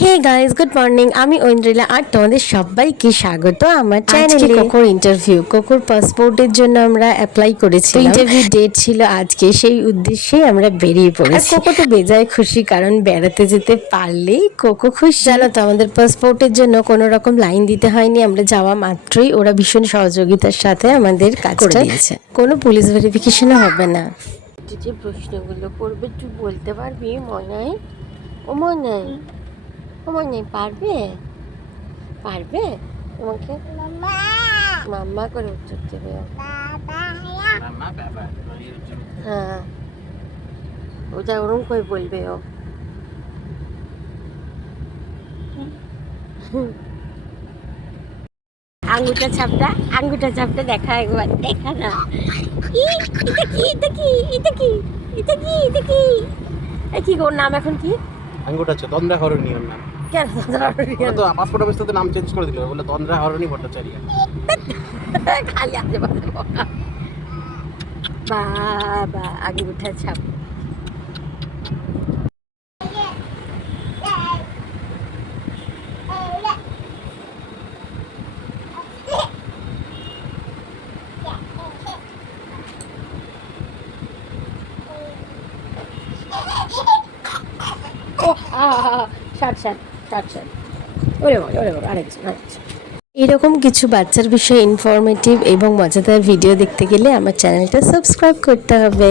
Hey guys, good morning. আমি ঐন্দ্রিলা আর তোমাদের সবাইকে স্বাগত আমার চ্যানেলে। কোকোর ইন্টারভিউ, কোকোর পাসপোর্টের জন্য আমরা অ্যাপ্লাই করেছি। ইন্টারভিউ ডেট ছিল আজকে, সেই উদ্দেশ্যেই আমরা বেরিয়ে পড়েছি। কোকো তো বেজায় খুশি, কারণ বেড়াতে যেতে পারলেই কোকো খুশি। জানো তো, আমাদের পাসপোর্টের জন্য কোনো রকম লাইন দিতে হয়নি। আমরা যাওয়া মাত্রই ওরা ভীষণ সহযোগিতার সাথে আমাদের কাজ করে দিয়েছে। কোনো পুলিশ ভেরিফিকেশনও হবে না। যে প্রশ্নগুলো করবে তুই বলতে পারবি মনাই? ও মনাই, ও মনাই পারবে? পারবে তোমাকে মাম্মা করে উত্তর দেবে। হ্যাঁ, ওটা ওরম করে বলবে ও। আঙ্গুটা ছাপটা দেখা একবার, দেখা না। এটা কি, এটা কি, এটা কি, এটা কি, এটা কি, কি ওর নাম এখন কি? আঙ্গুটা আছে তন্দ্রা হরণী ওর নাম। কেন তো পাসপোর্ট অফিস থেকে নাম চেঞ্জ করে দিল, বলে তন্দ্রা হরণী ভট্টাচার্য। খালি আছে বাবা আঙ্গুটা ছাপ। এরকম কিছু বাচ্চার বিষয়ে ইনফরমেটিভ এবং মজাদার ভিডিও দেখতে গেলে আমার চ্যানেলটা সাবস্ক্রাইব করতে হবে।